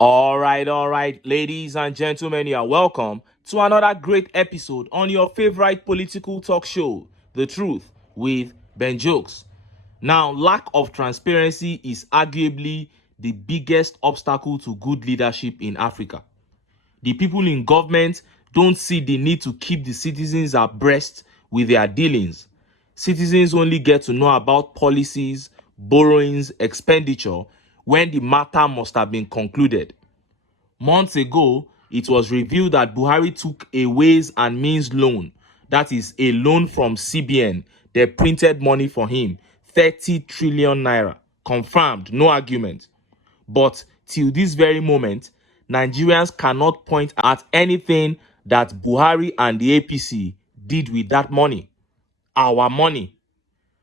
All right, ladies and gentlemen, you are welcome to another great episode on your favorite political talk show, The Truth with Ben Jokes. Now, lack of transparency is arguably the biggest obstacle to good leadership in Africa. The people in government don't see the need to keep the citizens abreast with their dealings. Citizens only get to know about policies, borrowings, expenditure when the matter must have been concluded. Months ago, it was revealed that Buhari took a Ways and Means loan, that is a loan from CBN. They printed money for him, 30 trillion naira. Confirmed, no argument. But till this very moment, Nigerians cannot point at anything that Buhari and the APC did with that money. Our money.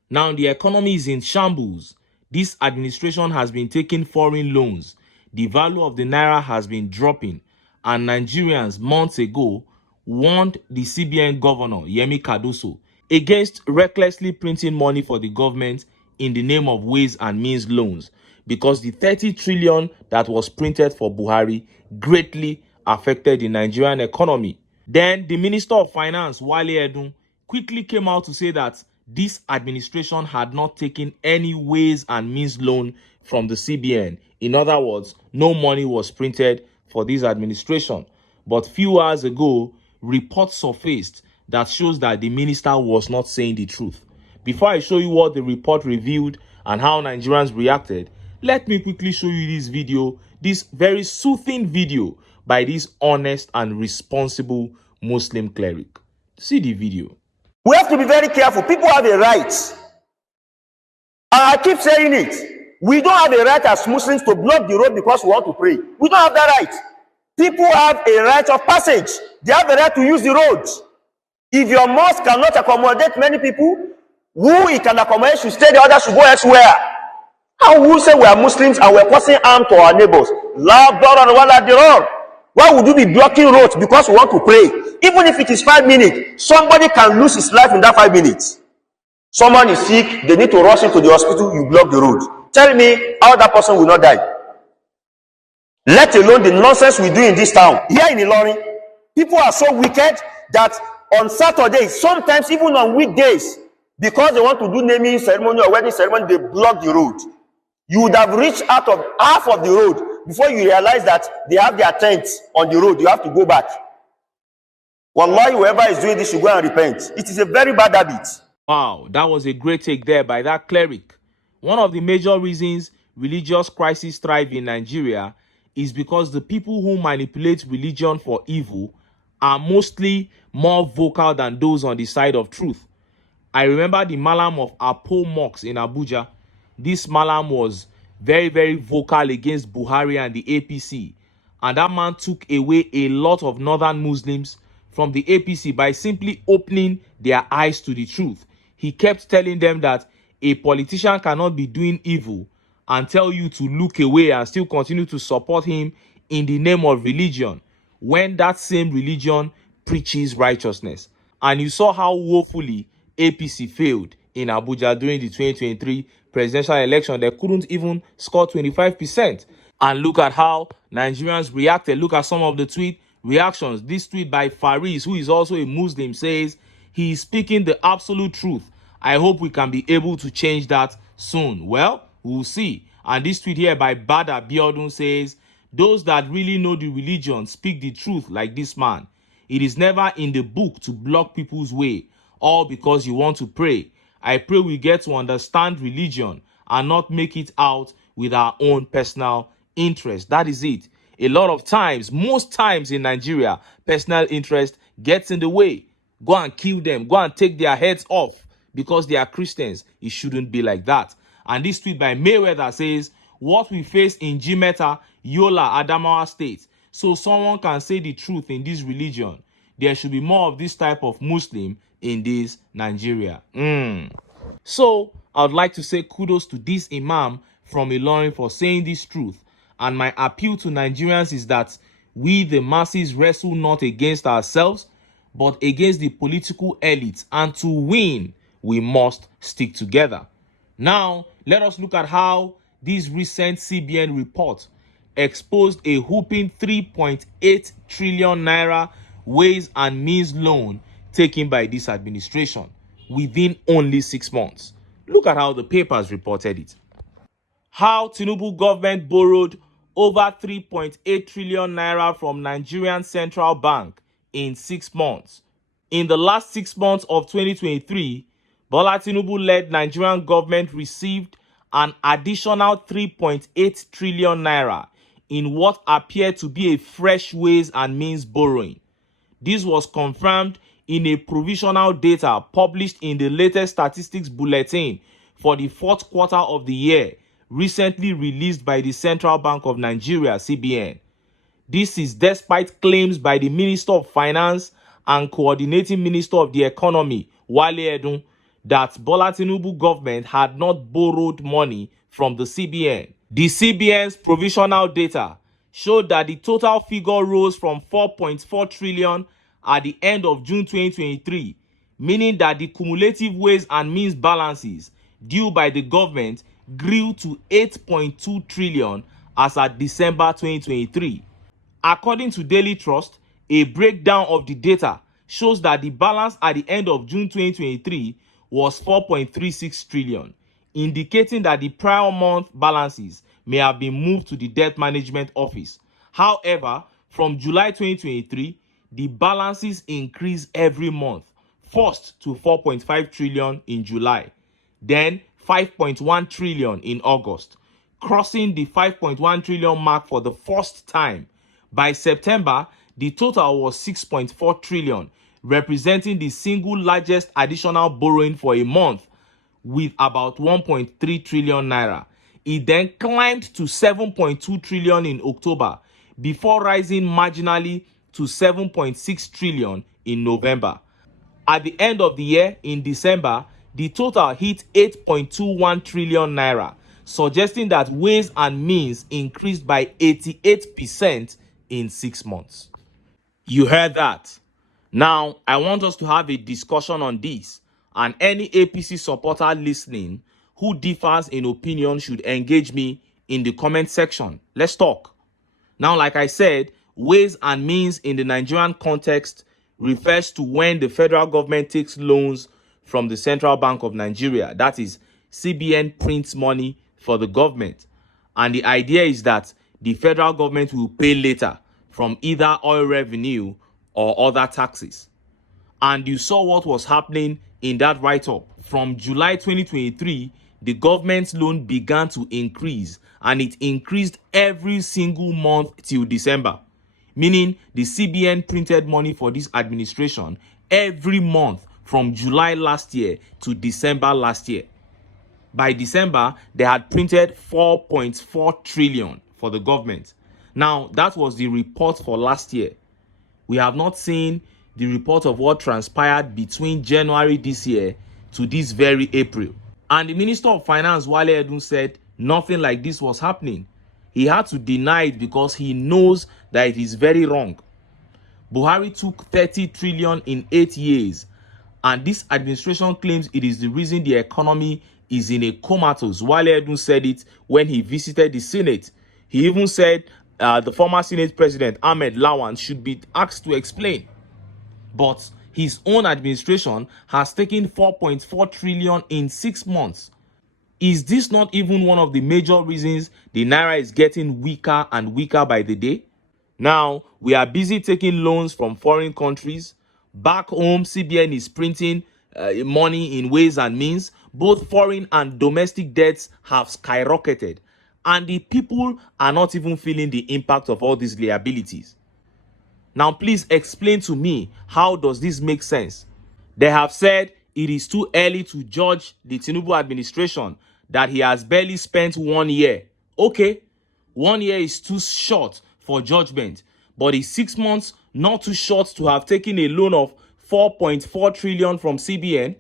Now the economy is in shambles. This administration has been taking foreign loans. The value of the naira has been dropping. And Nigerians months ago warned the CBN governor, Yemi Cardoso, against recklessly printing money for the government in the name of Ways and Means loans, because the 30 trillion that was printed for Buhari greatly affected the Nigerian economy. Then the Minister of Finance, Wale Edun, quickly came out to say that this administration had not taken any Ways and Means loan from the CBN. In other words, no money was printed for this administration. But few hours ago, reports surfaced that shows that the minister was not saying the truth. Before I show you what the report revealed and how Nigerians reacted, let me quickly show you this video, this very soothing video by this honest and responsible Muslim cleric. See the video. We have to be very careful. People have a right. And I keep saying it. We don't have a right as Muslims to block the road because we want to pray. We don't have that right. People have a right of passage. They have the right to use the road. If your mosque cannot accommodate many people, who it can accommodate should stay, the others should go elsewhere. And who say we are Muslims and we are causing harm to our neighbors? La darara wala dirar. Why would you be blocking roads because we want to pray? Even if it is 5 minutes, somebody can lose his life in that 5 minutes. Someone is sick, they need to rush him to the hospital, you block the road. Tell me how that person will not die. Let alone the nonsense we do in this town. Here in Ilorin, people are so wicked that on Saturdays, sometimes even on weekdays, because they want to do naming ceremony or wedding ceremony, they block the road. You would have reached out of half of the road before you realize that they have their tents on the road. You have to go back. Wallahi, whoever is doing this should go and repent. It is a very bad habit. Wow, that was a great take there by that cleric. One of the major reasons religious crises thrive in Nigeria is because the people who manipulate religion for evil are mostly more vocal than those on the side of truth. I remember the Malam of Apo Mosque in Abuja. This Malam was very, very vocal against Buhari and the APC. And that man took away a lot of northern Muslims from the APC by simply opening their eyes to the truth. He kept telling them that a politician cannot be doing evil and tell you to look away and still continue to support him in the name of religion, when that same religion preaches righteousness. And you saw how woefully APC failed in Abuja during the 2023 presidential election. They couldn't even score 25%. And look at how Nigerians reacted. Look at some of the tweet reactions. This tweet by Faris, who is also a Muslim, says he is speaking the absolute truth. I hope we can be able to change that soon. Well, we'll see. And this tweet here by Bada Biodun says, those that really know the religion speak the truth like this man. It is never in the book to block people's way, all because you want to pray. I pray we get to understand religion and not make it out with our own personal interest. That is it. A lot of times, most times in Nigeria, personal interest gets in the way. Go and kill them. Go and take their heads off because they are Christians. It shouldn't be like that. And this tweet by Mayweather says, what we face in Jimeta, Yola, Adamawa State, so someone can say the truth in this religion. There should be more of this type of Muslim in this Nigeria. So I would like to say kudos to this Imam from Ilorin for saying this truth. And my appeal to Nigerians is that we, the masses, wrestle not against ourselves, but against the political elites. And to win, we must stick together. Now, let us look at how this recent CBN report exposed a whopping 3.8 trillion naira ways and means loan taken by this administration within only 6 months. Look at how the papers reported it. How TINUBU government borrowed over 3.8 trillion naira from Nigerian Central Bank in 6 months. In the last 6 months of 2023, Bola Tinubu-led Nigerian government received an additional 3.8 trillion naira in what appeared to be a fresh ways and means borrowing. This was confirmed in a provisional data published in the latest statistics bulletin for the fourth quarter of the year, recently released by the Central Bank of Nigeria, CBN. This is despite claims by the Minister of Finance and Coordinating Minister of the Economy, Wale Edun, that Bola Tinubu government had not borrowed money from the CBN. The CBN's provisional data showed that the total figure rose from 4.4 trillion at the end of June 2023, meaning that the cumulative ways and means balances due by the government grew to 8.2 trillion as at December 2023. According to Daily Trust, a breakdown of the data shows that the balance at the end of June 2023 was 4.36 trillion, indicating that the prior month balances may have been moved to the Debt Management Office. However, from July 2023, the balances increase every month, first to 4.5 trillion in July, then 5.1 trillion in August, crossing the 5.1 trillion mark for the first time. By September, the total was 6.4 trillion, representing the single largest additional borrowing for a month with about 1.3 trillion naira. It then climbed to 7.2 trillion in October before rising marginally to 7.6 trillion in November. At the end of the year, in December, the total hit 8.21 trillion naira, suggesting that ways and means increased by 88% in 6 months. You heard that. Now, I want us to have a discussion on this, and any APC supporter listening who differs in opinion should engage me in the comment section. Let's talk. Now, like I said, ways and means in the Nigerian context refers to when the federal government takes loans from the Central Bank of Nigeria, that is, CBN prints money for the government. And the idea is that the federal government will pay later from either oil revenue or other taxes. And you saw what was happening in that write-up. From July 2023, the government's loan began to increase, and it increased every single month till December, meaning the CBN printed money for this administration every month from July last year to December last year. By December, they had printed 4.4 trillion for the government. Now, that was the report for last year. We have not seen the report of what transpired between January this year to this very April. And the Minister of Finance, Wale Edun, said nothing like this was happening. He had to deny it because he knows that it is very wrong. Buhari took 30 trillion in 8 years, and this administration claims it is the reason the economy is in a comatose. Wale Edun said it when he visited the Senate. He even said the former Senate President, Ahmed Lawan, should be asked to explain. But his own administration has taken 4.4 trillion in 6 months. Is this not even one of the major reasons the naira is getting weaker and weaker by the day? Now, we are busy taking loans from foreign countries. Back home, CBN is printing money in ways and means. Both foreign and domestic debts have skyrocketed, and the people are not even feeling the impact of all these liabilities. Now, please explain to me, how does this make sense? They have said it is too early to judge the TINUBU administration, that he has barely spent 1 year. Okay, 1 year is too short for judgment, but is 6 months not too short to have taken a loan of 4.4 trillion from CBN?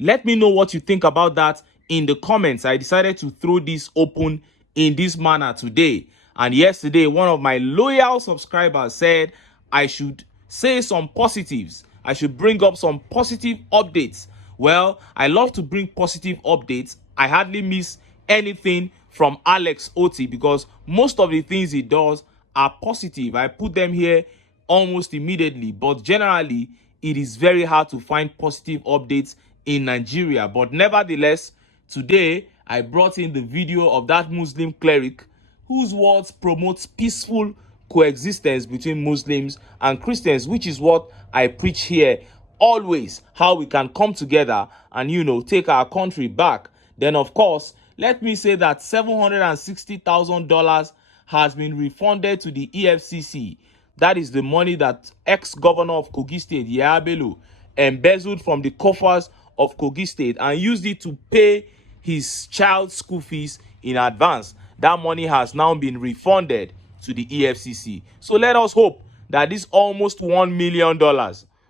Let me know what you think about that in the comments. I decided to throw this open in this manner today. And yesterday, one of my loyal subscribers said I should say some positives. I should bring up some positive updates. Well, I love to bring positive updates. I hardly miss anything from Alex Oti, because most of the things he does are positive. I put them here almost immediately, but generally it is very hard to find positive updates in Nigeria. But nevertheless, today I brought in the video of that Muslim cleric whose words promotes peaceful coexistence between Muslims and Christians, which is what I preach here always, how we can come together and, you know, take our country back. Then, of course, let me say that $760,000 has been refunded to the EFCC. That is the money that ex-governor of Kogi State, Yahaya Bello, embezzled from the coffers of Kogi State and used it to pay his child's school fees in advance. That money has now been refunded to the EFCC. So let us hope that this almost $1 million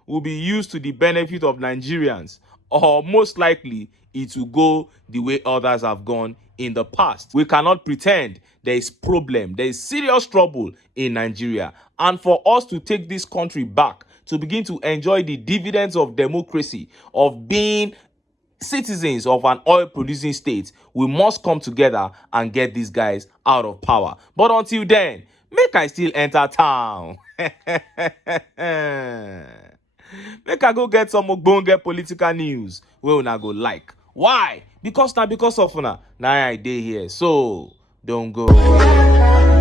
will be used to the benefit of Nigerians, or most likely it will go the way others have gone in the past. We cannot pretend there is problem, there is serious trouble in Nigeria. And for us to take this country back, to begin to enjoy the dividends of democracy, of being citizens of an oil-producing state, we must come together and get these guys out of power. But until then, make I still enter town. Make I go get some ogbonge political news wey una go like. Why? Because of una. Now I dey here, so don't go away.